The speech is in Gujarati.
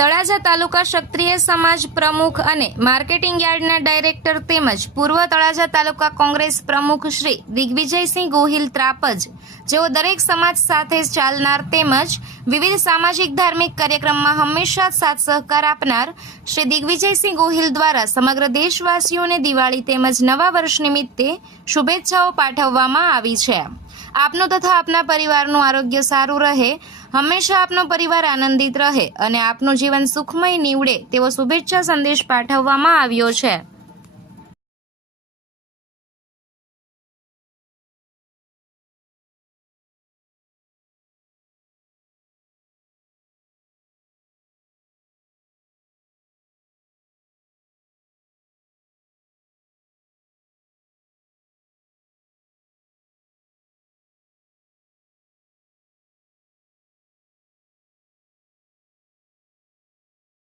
તળાજા તાલુકા ક્ષત્રિય સમાજ પ્રમુખ અને માર્કેટિંગ યાર્ડના ડાયરેક્ટર તેમજ પૂર્વ તળાજા તાલુકા કોંગ્રેસ પ્રમુખ શ્રી દિગ્વિજયસિંહ ગોહિલ ત્રાપજ, જેઓ દરેક સમાજ સાથે ચાલનાર તેમજ વિવિધ સામાજિક ધાર્મિક કાર્યક્રમમાં હંમેશા સાથ સહકાર આપનાર શ્રી દિગ્વિજયસિંહ ગોહિલ દ્વારા સમગ્ર દેશવાસીઓને દિવાળી તેમજ નવા વર્ષ નિમિત્તે શુભેચ્છાઓ પાઠવવામાં આવી છે. આપનું તથા આપના પરિવારનું આરોગ્ય સારું રહે. હંમેશા આપનો પરિવાર આનંદિત રહે અને આપનું જીવન સુખમય નીવડે તેવો શુભેચ્છા સંદેશ પાઠવવામાં આવ્યો છે.